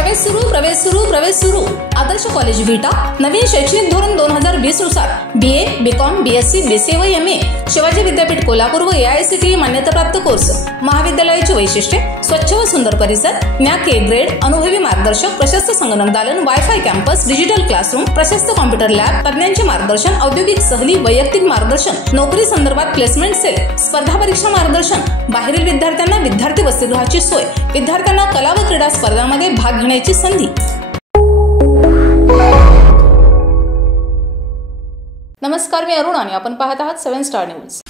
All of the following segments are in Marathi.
प्रवेश सुरू आदर्श कॉलेज विटा नवीन शैक्षणिक धोरण 2020 नुसार BA BCom BSc BCA व MA शिवाजी विद्यापीठ कोल्हापूर व AICTE मान्यताप्राप्त कोर्स। महाविद्यालयाची वैशिष्ट्ये स्वच्छ व सुंदर परिसर, NAAC ग्रेड, अनुभवी मार्गदर्शक, प्रशस्त संगणक दालन, वायफाय कॅम्पस, डिजिटल क्लासरूम, प्रशस्त कॉम्प्युटर लॅब, तज्ञांचे मार्गदर्शन, औद्योगिक सहली, वैयक्तिक मार्गदर्शन, नोकरी संदर्भात प्लेसमेंट सेल, स्पर्धा परीक्षा मार्गदर्शन, बाहेरील विद्यार्थ्यांना विद्यार्थी वसतिगृहाची सोय, विद्यार्थ्यांना कला व क्रीडा स्पर्धांमध्ये भाग घेण्याची संधी। नमस्कार, मी अरुण आणि आपण पाहत आहात 7 स्टार न्यूज।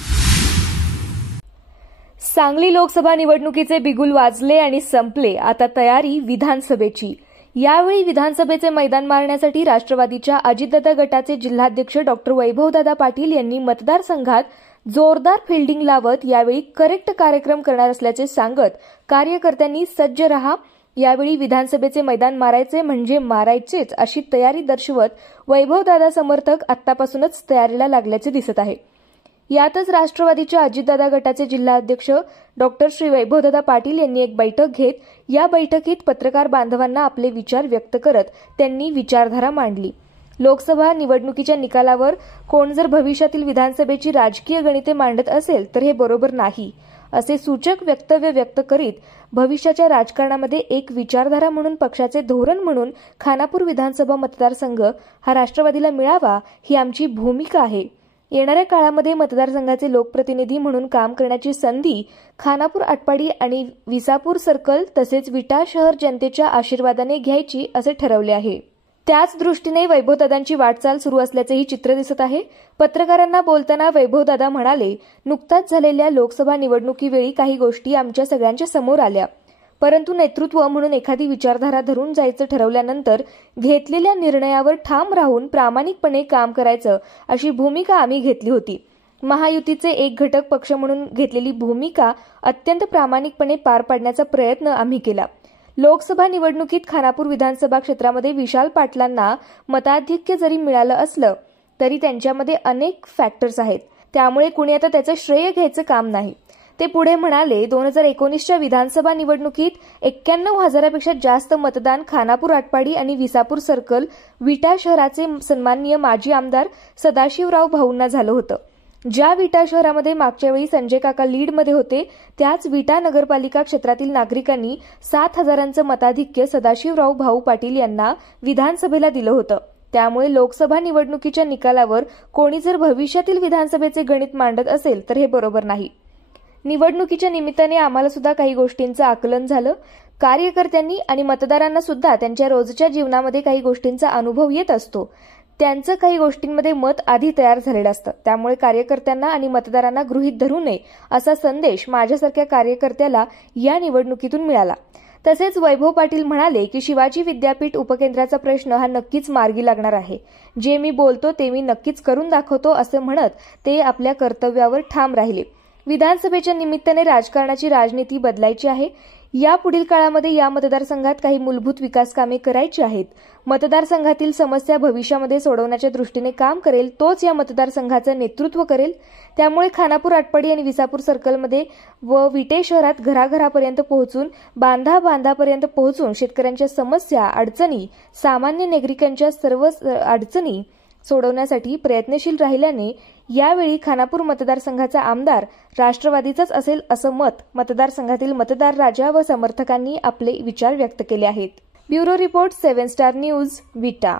सांगली लोकसभा निवडणुकीचे बिगुल वाजले आणि संपले, आता तयारी विधानसभेची। यावेळी विधानसभेचे मैदान मारण्यासाठी राष्ट्रवादीच्या अजितदादा गटाचे जिल्हाध्यक्ष डॉक्टर वैभवदादा पाटील यांनी मतदारसंघात जोरदार फिल्डिंग लावत यावेळी करेक्ट कार्यक्रम करणार असल्याचे सांगत कार्यकर्त्यांनी सज्ज रहा, यावेळी विधानसभेचे मैदान मारायचे म्हणजे मारायचेच अशी तयारी दर्शवत वैभवदादा समर्थक आत्तापासूनच तयारीला लागल्याचे दिसत आहे। यातच राष्ट्रवादीच्या अजितदादा गटाचे जिल्हाध्यक्ष डॉक्टर श्री वैभवदादा पाटील यांनी एक बैठक घेत या बैठकीत पत्रकार बांधवांना आपले विचार व्यक्त करत त्यांनी विचारधारा मांडली। लोकसभा निवडणुकीच्या निकालावर कोण जर भविष्यातील विधानसभेची राजकीय गणिते मांडत असेल तर हे बरोबर नाही असे सूचक वक्तव्य व्यक्त करीत भविष्याच्या राजकारणामध्ये एक विचारधारा म्हणून पक्षाचे धोरण म्हणून खानापूर विधानसभा मतदारसंघ हा राष्ट्रवादीला मिळावा ही आमची भूमिका आहे। येणाऱ्या काळामध्ये मतदारसंघाचे लोकप्रतिनिधी म्हणून काम करण्याची संधी खानापूर आटपाडी आणि विसापूर सर्कल तसेच विटा शहर जनतेच्या आशीर्वादाने घ्यायची असे ठरवले आहे। त्याच दृष्टीने वैभवदादांची वाटचाल सुरू असल्याचेही चित्र दिसत आहे। पत्रकारांना बोलताना वैभवदादा म्हणाले, नुकताच झालेल्या लोकसभा निवडणुकीवेळी काही गोष्टी आमच्या सगळ्यांच्या समोर आल्या, परंतु नेतृत्व म्हणून एखादी विचारधारा धरून जायचं ठरवल्यानंतर घेतलेल्या निर्णयावर ठाम राहून प्रामाणिकपणे काम करायचं अशी भूमिका आम्ही घेतली होती। महायुतीचे एक घटक पक्ष म्हणून घेतलेली भूमिका अत्यंत प्रामाणिकपणे पार पाडण्याचा प्रयत्न आम्ही केला। लोकसभा निवडणुकीत खानापूर विधानसभा क्षेत्रामध्ये विशाल पाटलांना मताधिक्य जरी मिळालं असलं तरी त्यांच्यामध्ये अनेक फॅक्टर्स आहेत, त्यामुळे कुणी आता त्याचं श्रेय घ्यायचं काम नाही। ते पुढे म्हणाले, 2019च्या विधानसभा निवडणुकीत 91,000पेक्षा जास्त मतदान खानापूर आटपाडी आणि विसापूर सर्कल विटा शहराचे सन्माननीय माजी आमदार सदाशिवराव भाऊंना झालं होतं। ज्या विटा शहरामध्ये मागच्या वेळी संजय काका लीडमध्ये होते त्याच विटा नगरपालिका क्षेत्रातील नागरिकांनी 7,000चं मताधिक्य सदाशिवराव भाऊ पाटील यांना विधानसभेला दिलं होतं। त्यामुळे लोकसभा निवडणुकीच्या निकालावर कोणी जर भविष्यातील विधानसभेचे गणित मांडत असेल तर हे बरोबर नाही। निवडणुकीच्या निमित्ताने आम्हाला सुद्धा काही गोष्टींचं आकलन झालं। कार्यकर्त्यांनी आणि मतदारांना सुद्धा त्यांच्या रोजच्या जीवनामध्ये काही गोष्टींचा अनुभव येत असतो, त्यांचं काही गोष्टींमध्ये मत आधी तयार झालेलं असतं, त्यामुळे कार्यकर्त्यांना आणि मतदारांना गृहीत धरू नये असा संदेश माझ्यासारख्या कार्यकर्त्याला या निवडणुकीतून मिळाला। तसेच वैभव पाटील म्हणाले की शिवाजी विद्यापीठ उपकेंद्राचा प्रश्न हा नक्कीच मार्गी लागणार आहे, जे मी बोलतो ते मी नक्कीच करून दाखवतो असं म्हणत ते आपल्या कर्तव्यावर ठाम राहिले। विधानसभेच्या निमित्ताने राजकारणाची राजनीती बदलायची आहे। यापुढील काळामध्ये या मतदारसंघात काही मूलभूत विकास कामे करायची आहेत। मतदारसंघातील समस्या भविष्यामध्ये सोडवण्याच्या दृष्टीने काम करेल तोच या मतदारसंघाचं नेतृत्व करेल। त्यामुळे खानापूर आटपाडी आणि विसापूर सर्कलमध्ये व विटे शहरात घराघरापर्यंत पोहोचून बांधापर्यंत पोहोचून शेतकऱ्यांच्या समस्या, अडचणी, सामान्य नागरिकांच्या सर्व अडचणी सोडवण्यासाठी प्रयत्नशील राहिल्याने यावेळी खानापूर मतदारसंघाचा आमदार राष्ट्रवादीचाच असेल असं मत मतदारसंघातील मतदार राजा व समर्थकांनी आपले विचार व्यक्त केले आहेत। ब्युरो रिपोर्ट 7 स्टार न्यूज विटा।